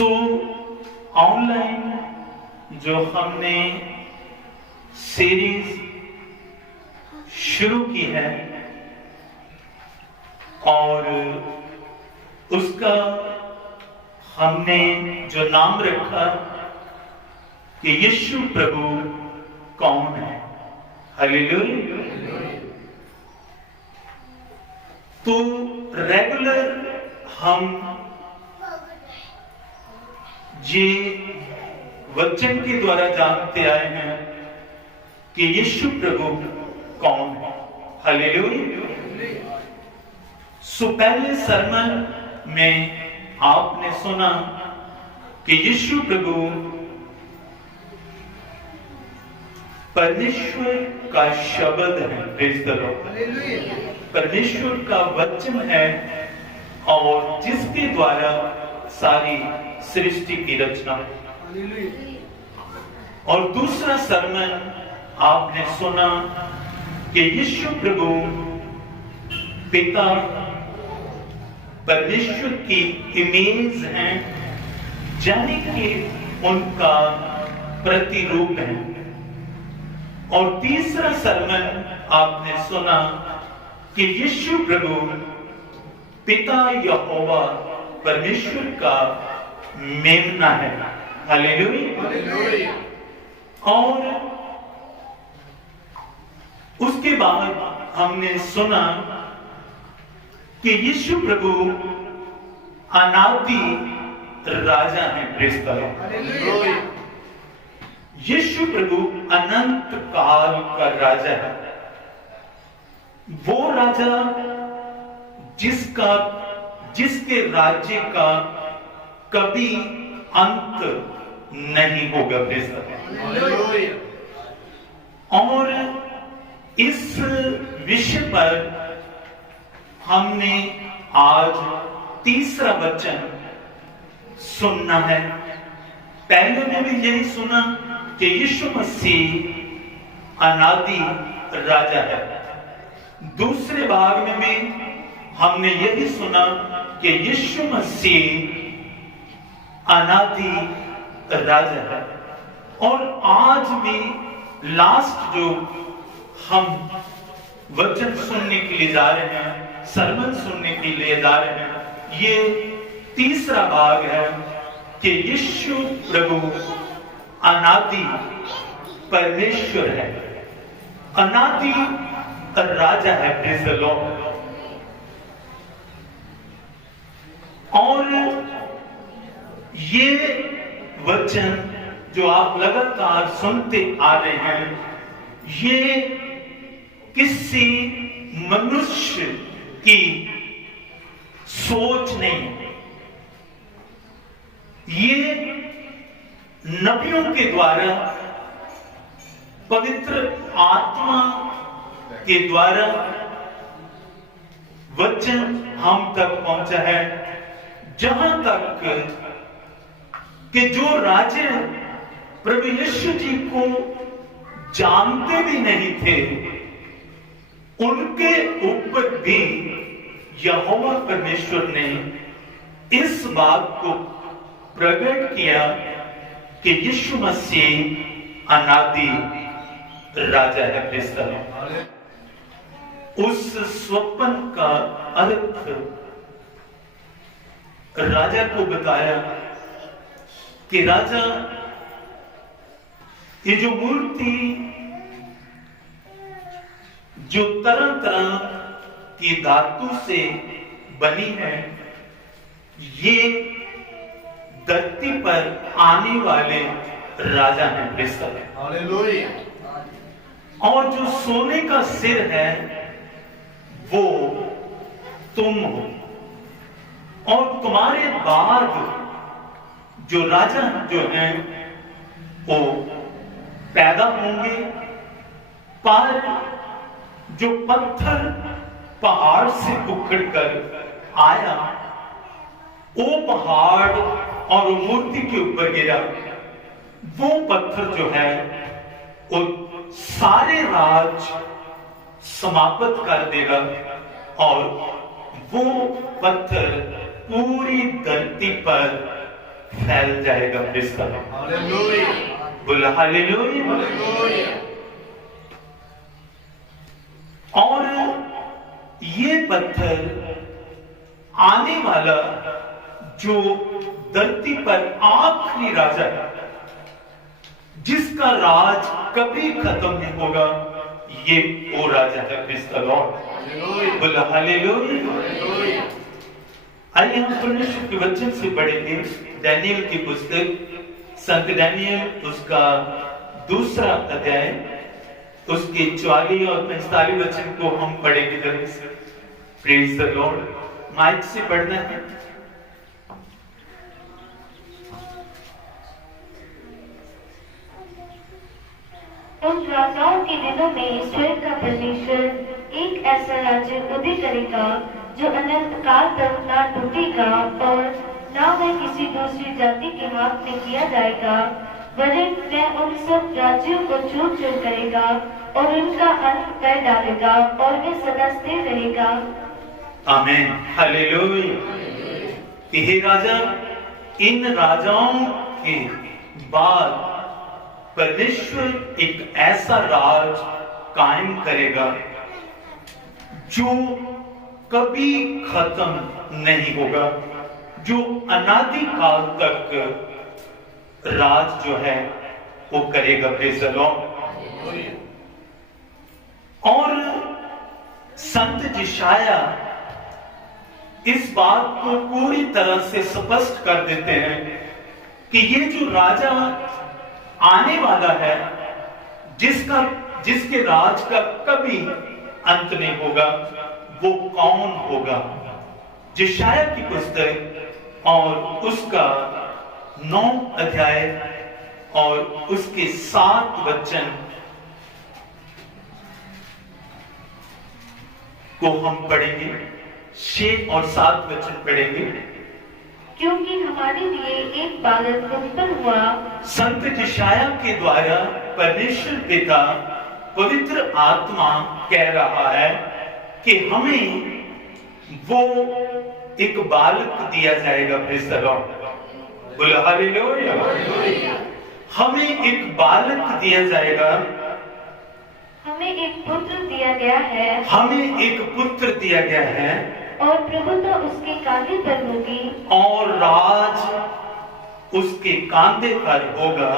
सो online जो हमने series शुरू की है और उसका हमने जो नाम रखा कि यीशु प्रभु कौन है। हालेलुया। तो रेगुलर हम ये वचन के द्वारा जानते आए हैं कि यीशु प्रभु कौन है। हालेलुया। सो पहले सरमन में आपने सुना कि यीशु प्रभु परमेश्वर का शब्द है। Praise the Lord. परमेश्वर का वचन है और जिसके द्वारा सारी सृष्टि की रचना। और दूसरा सरमन आपने सुना कि यीशु प्रभु पिता परमेश्वर की इमेज है, यानी कि उनका प्रतिरूप है। और तीसरा सरमन आपने सुना कि यीशु प्रभु पिता यहोवा परमेश्वर का मेमना है। हालेलुया। और उसके बाद हमने सुना कि यीशु प्रभु अनादि राजा है। Praise the Lord. यीशु प्रभु अनंत काल का राजा है। वो राजा जिसके राज्य का कभी अंत नहीं होगा। Praise the Lord. और इस विषय पर हमने आज तीसरा वचन सुनना है। पहले में भी यही सुना कि यीशु मसीह अनादि राजा है। दूसरे भाग में भी हमने यही सुना कि यीशु मसीह अनादि राजा है। और आज भी लास्ट जो हम वचन सुनने के लिए जा रहे हैं, सरमन सुनने के लिए जा रहे हैं, ये तीसरा भाग है कि यीशु प्रभु अनादि परमेश्वर है, अनादि राजा है। Praise the Lord. और ये वचन जो आप लगातार सुनते आ रहे हैं, ये किसी मनुष्य की सोच नहीं, ये नबियों के द्वारा पवित्र आत्मा के द्वारा वचन हम तक पहुंचा है। जहां तक कि जो राजे प्रभु यीशु जी को जानते भी नहीं थे, उनके ऊपर भी यहोवा परमेश्वर ने इस बात को प्रकट किया कि यीशु मसीह अनादि राजा है। Praise the Lord. उस स्वप्न का अर्थ राजा को बताया कि राजा, ये जो मूर्ति जो तरह तरह की धातु से बनी है, ये धरती पर आने वाले राजा हैं। Praise the Lord. हालेलुया। और जो सोने का सिर है वो तुम हो, और तुम्हारे बाद जो राजा जो हैं वो पैदा होंगे। पर जो पत्थर पहाड़ से उखड़कर आया, वो पहाड़ और मूर्ति के ऊपर गिरा, वो पत्थर जो है वो सारे राज समाप्त कर देगा और वो पत्थर पूरी धरती पर फैल जाएगा। हालेलुया, बोल हालेलुया। हालेलुया। और ये पत्थर आने वाला जो धरती पर आखिरी राजा है, जिसका राज कभी खत्म नहीं होगा, ये वो राजा है क्रिस्त लॉर्ड। बोल हालेलुया। आइए हम परमेश्वर के वचन से पढ़ेंगे दानियेल की पुस्तक, संत दानियेल उसका 2 अध्याय, उसके 44 और 45 वचन को हम पढ़ेंगे जल्दी से। Praise the Lord. माइक से पढ़ना है। उन राजाओं के दिनों में स्वर्ग का परमेश्वर एक ऐसा राज्य उदय करेगा जो अनंत काल तक ना टूटेगा और ना वह किसी दूसरी जाति के हाथ में किया जाएगा, वरन वह उन सब राज्यों को चूर चूर करेगा और उनका अंत कर डालेगा और वह सदा स्थिर रहेगा। आमीन, हालेलुया। हे राजा, इन राजाओं के बाद परमेश्वर एक ऐसा राज कायम करेगा जो कभी खत्म नहीं होगा, जो अनादि काल तक राज जो है वो करेगा। Praise the Lord. और संत यशाया इस बात को पूरी तरह से स्पष्ट कर देते हैं कि ये जो राजा आने वाला है, जिसके राज का कभी अंत नहीं होगा, वो कौन होगा। यशाया की पुस्तक और उसका 9 अध्याय और उसके 7 वचन को हम पढ़ेंगे। 6 और 7 वचन पढ़ेंगे। क्योंकि हमारे लिए एक बालक उत्पन्न हुआ। संत यशाया के द्वारा परमेश्वर पिता पवित्र आत्मा कह रहा है कि हमें वो एक बालक दिया जाएगा। Praise the Lord. बोलो हालेलुया। हमें एक बालक दिया जाएगा, हमें एक पुत्र दिया गया है, हमें एक पुत्र दिया गया है, और प्रभुता उसके कांधे पर होगी, और राज उसके कांधे पर होगा,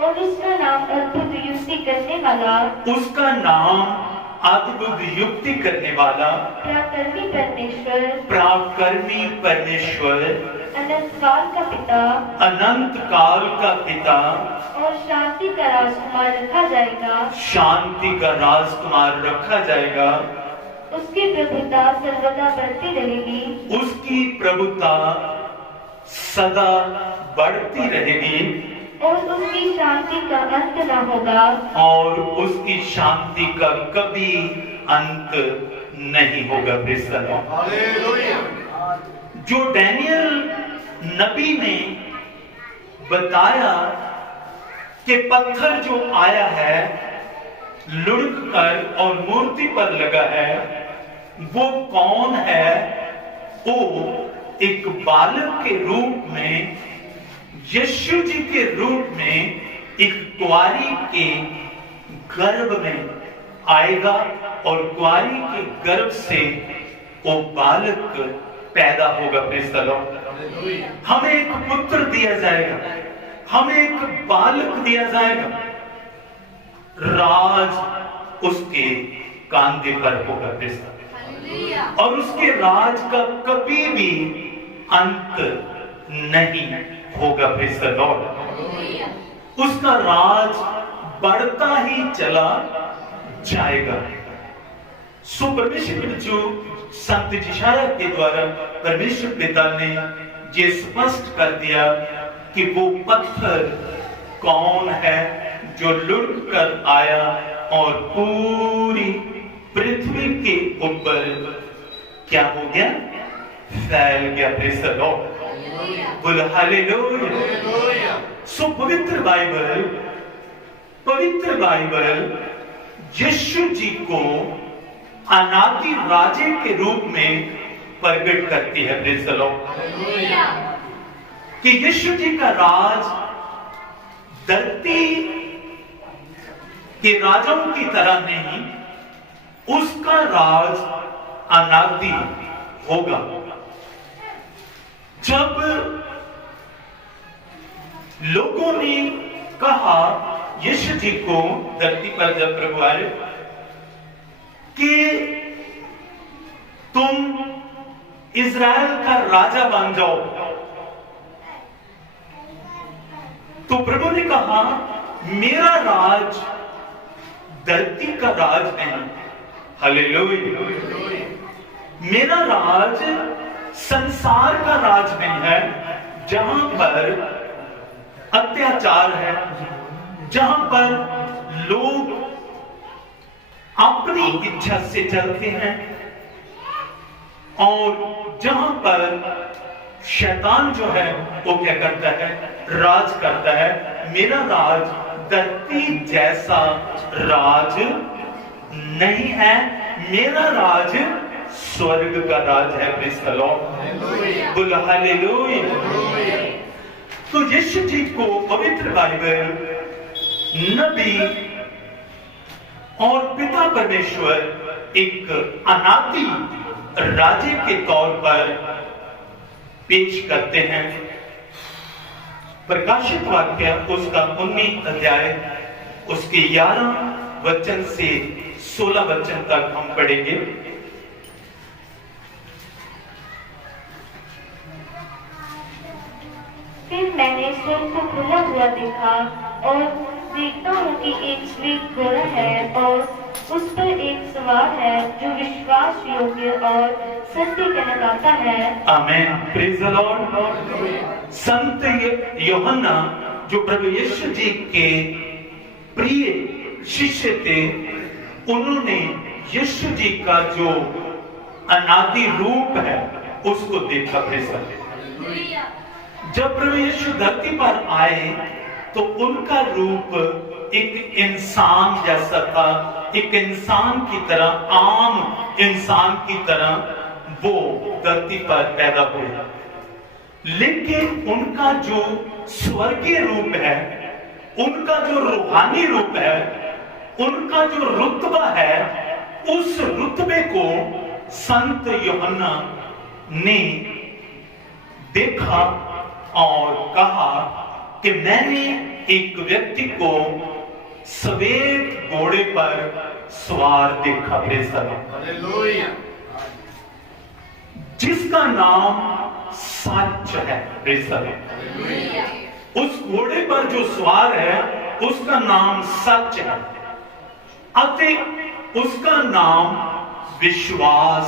और उसका नाम अद्भुत युक्ति करने वाला, उसका नाम अद्भुत युक्ति करने वाला, पराक्रमी परमेश्वर, पराक्रमी परमेश्वर, अनंत काल का पिता, अनंत काल का पिता, और शांति का राजकुमार रखा जाएगा। शांति का राजकुमार रखा जाएगा। उसकी प्रभुता सर्वदा बढ़ती रहेगी, उसकी प्रभुता सदा बढ़ती रहेगी, और उसकी शांति का अंत न होगा, और उसकी शांति का कभी अंत नहीं होगा। Praise the Lord. हालेलुया। जो दानियेल नबी ने बताया कि पत्थर जो आया है लुढ़क कर और मूर्ति पर लगा है, वो कौन है? वो एक बालक के रूप में, यीशु जी के रूप में एक कुंवारी के गर्भ में आएगा, और कुंवारी के गर्भ से वो बालक पैदा होगा। Praise the Lord. हमें एक पुत्र दिया जाएगा, हमें एक बालक दिया जाएगा, राज उसके कांधे पर होगा। Praise the Lord. और उसके राज का कभी भी अंत नहीं होगा। Praise the Lord. उसका राज बढ़ता ही चला जाएगा। सो परमेश्वर जो संत यशाया के द्वारा परमेश्वर पिता ने ये स्पष्ट कर दिया कि वो पत्थर कौन है जो लुढ़क कर आया और पूरी पृथ्वी के ऊपर क्या हो गया? फैल गया। Praise the Lord. बोलो हालेलुया। सो पवित्र बाइबल यीशु जी को अनादि राजे के रूप में प्रकट करती है। Praise the Lord. कि यीशु जी का राज धरती के राजाओं की तरह नहीं, उसका राज अनादि होगा। जब लोगों ने कहा यीशु जी को धरती पर जब प्रभु आए कि तुम इज़राइल का राजा बन जाओ, तो प्रभु ने कहा मेरा राज धरती का राज नहीं, हालेलुया। मेरा राज संसार का राज नहीं है, जहां पर अत्याचार है, जहां पर लोग अपनी इच्छा से चलते हैं और जहां पर शैतान जो है वो क्या करता है, राज करता है। मेरा राज धरती जैसा राज नहीं है, मेरा राज स्वर्ग का राज है। प्रेज़ द लॉर्ड, बोलो हालेलुया। तो यीशु जी को पवित्र बाइबल नबी और पिता परमेश्वर एक अनादि राजे के तौर पर पेश करते हैं। प्रकाशित वाक्य उसका 19 अध्याय उसके 11 वचन से 16 वचन तक हम पढ़ेंगे। फिर मैंने स्वर्ग को खुला हुआ देखा और देखता हूँ कि एक श्वेत घोड़ा है और उस पर एक सवार है जो विश्वास योग्य और सत्य कहलाता है। आमीन, प्रेज़ द लॉर्ड। संत यूहन्ना जो प्रभु यीशु जी के प्रिय शिष्य थे, उन्होंने यीशु जी का जो अनादि रूप है उसको देखा। Praise the Lord. जब प्रभु यीशु धरती पर आए तो उनका रूप एक इंसान जैसा था, एक इंसान की तरह, आम इंसान की तरह वो धरती पर पैदा हुए। लेकिन उनका जो स्वर्गीय रूप है, उनका जो रूहानी रूप है, उनका जो रुतबा है, उस रुतबे को संत यूहन्ना ने देखा और कहा कि मैंने एक व्यक्ति को सफेद घोड़े पर सवार देखा। हालेलुया। जिसका नाम सच है। हालेलुया। उस घोड़े पर जो सवार है उसका नाम सच है, अतः उसका नाम विश्वास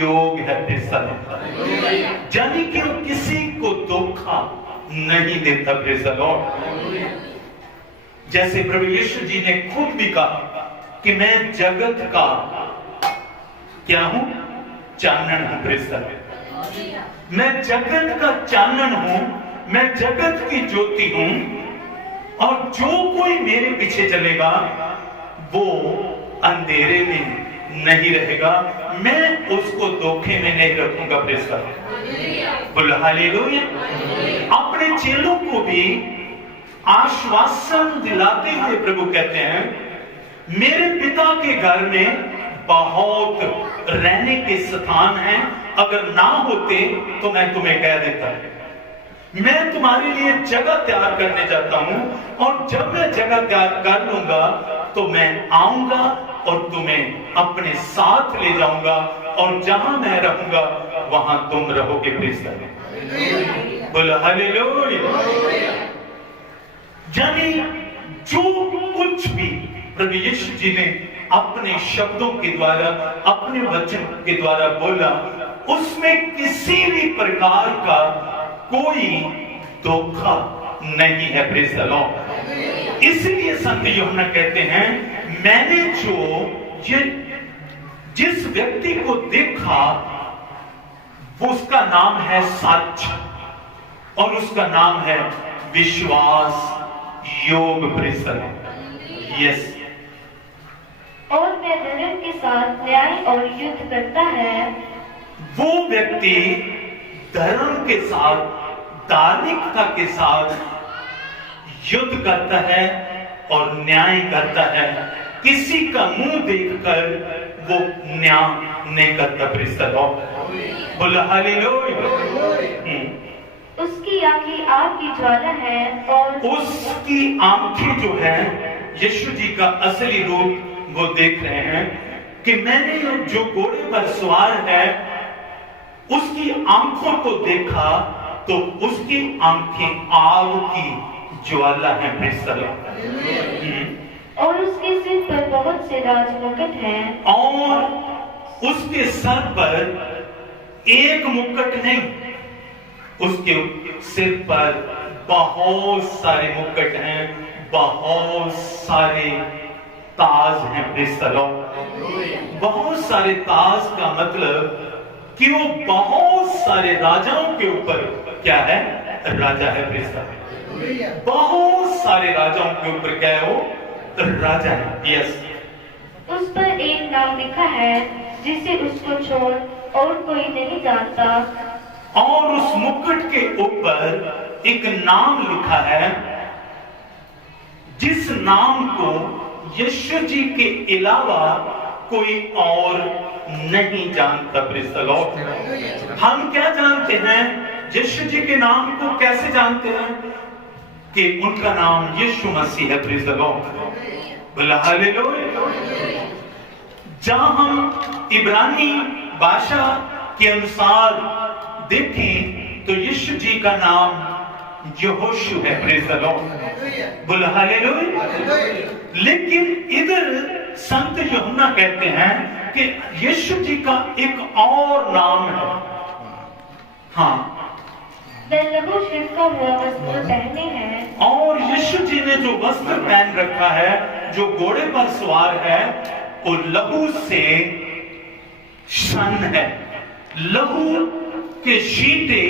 योग है। यानी कि वो किसी को धोखा नहीं देता। Praise the Lord. जैसे प्रभु यीशु जी ने खुद भी कहा कि मैं जगत का क्या हूं, चानन हूं। Praise the Lord. मैं जगत का चानन हूं, मैं जगत की ज्योति हूं, और जो कोई मेरे पीछे चलेगा वो अंधेरे में नहीं रहेगा, मैं उसको धोखे में नहीं रखूंगा। Praise the Lord. बोलो हालेलुया। अपने चेलों को भी आश्वासन दिलाते हुए प्रभु कहते हैं मेरे पिता के घर में बहुत रहने के स्थान हैं, अगर ना होते तो मैं तुम्हें कह देता। मैं तुम्हारे लिए जगह तैयार करने जाता हूं, और जब मैं जगह तैयार कर लूंगा तो मैं आऊंगा और तुम्हें अपने साथ ले जाऊंगा, और जहां मैं रहूंगा वहां तुम रहोगे। Praise the Lord. बोलो हालेलुया। यानी जो कुछ भी प्रभु यीशु जी ने अपने शब्दों के द्वारा, अपने वचन के द्वारा बोला, उसमें किसी भी प्रकार का कोई धोखा नहीं है। Praise the Lord. इसलिए संत यूहन्ना कहते हैं मैंने जिस व्यक्ति को देखा उसका नाम है सच, और उसका नाम है विश्वास योग। Praise the Lord. यस। और वह धर्म के साथ न्याय और युद्ध करता है। वो व्यक्ति धर्म के साथ, धार्मिकता के साथ युद्ध करता है और न्याय करता है। किसी का मुंह देखकर वो न्याय नहीं करता। प्रेज़ द लॉर्ड, बोला हालेलुया। उसकी आंखें आग की ज्वाला है और उसकी आंखें जो है, यीशु जी का असली रूप वो देख रहे हैं कि मैंने जो घोड़े पर सवार है उसकी आंखों को देखा तो उसकी आंखें आग की ज्वाला है। Praise the Lord. और उसके सिर पर बहुत से राजमुकुट हैं और उसके सर पर एक मुकुट नहीं, उसके सिर पर बहुत सारे मुकुट हैं, बहुत सारे ताज हैं। Praise the Lord. बहुत सारे ताज का मतलब कि वो बहुत सारे राजाओं के ऊपर क्या है, राजा है। Praise the Lord. बहुत सारे राजाओं के ऊपर क्या है, वो राजा है। यस। उस पर एक नाम लिखा है जिसे उसको छोड़ और कोई नहीं जानता। और उस मुकुट के ऊपर एक नाम लिखा है जिस नाम को यीशु जी के अलावा कोई और नहीं जानता। Praise the Lord. हम क्या जानते हैं, यीशु जी के नाम को कैसे जानते हैं कि उनका नाम यीशु मसीह है। प्रेज़ द लॉर्ड, बोला हालेलुया। जहां हम इब्रानी भाषा के अनुसार देखें तो यीशु जी का नाम यहोशू है। प्रेज़ द लॉर्ड, बोला हालेलुया। लेकिन इधर संत यूहन्ना कहते हैं कि यीशु जी का एक और नाम है। हाँ, वह लघु शिव का हुआ वस्त्र पहने हैं और यीशु जी ने जो वस्त्र पहन रखा है, जो घोड़े पर सवार है, वो लहू से शन है। लहू के छींटे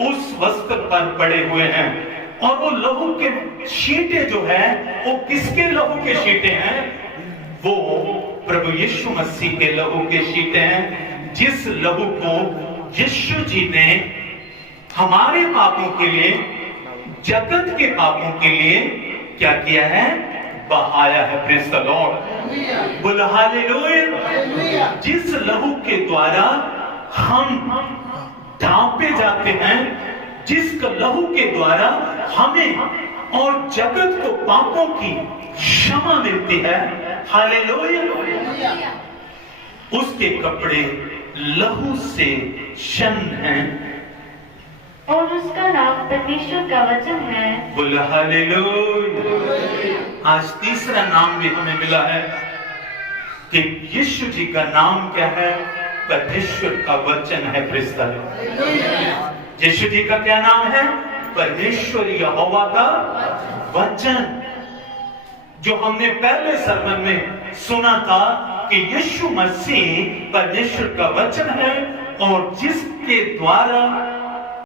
उस वस्त्र पर पड़े हुए हैं और वो लहू के छींटे जो है वो किसके लहू के छींटे हैं, वो प्रभु यीशु मसीह के लहू के छींटे हैं। जिस लहू को यीशु जी ने हमारे पापों के लिए, जगत के पापों के लिए क्या किया है, बहाया है। प्रेज़ द लॉर्ड, बोला हालेलुया। जिस लहू के द्वारा हम ढांपे जाते हैं, जिस लहू के द्वारा हमें और जगत को पापों की क्षमा मिलती है, हालेलुया, उसके कपड़े लहू से शन हैं और उसका नाम परमेश्वर का वचन है। बोला हालेलुया। आज तीसरा नाम भी हमें मिला है कि यीशु जी का नाम क्या है, परमेश्वर का वचन है। Praise the Lord. Yeshu ji का क्या नाम है, परमेश्वर यहोवा का वचन। जो हमने पहले सरमन में सुना था कि यीशु मसीह परमेश्वर का वचन है और जिसके द्वारा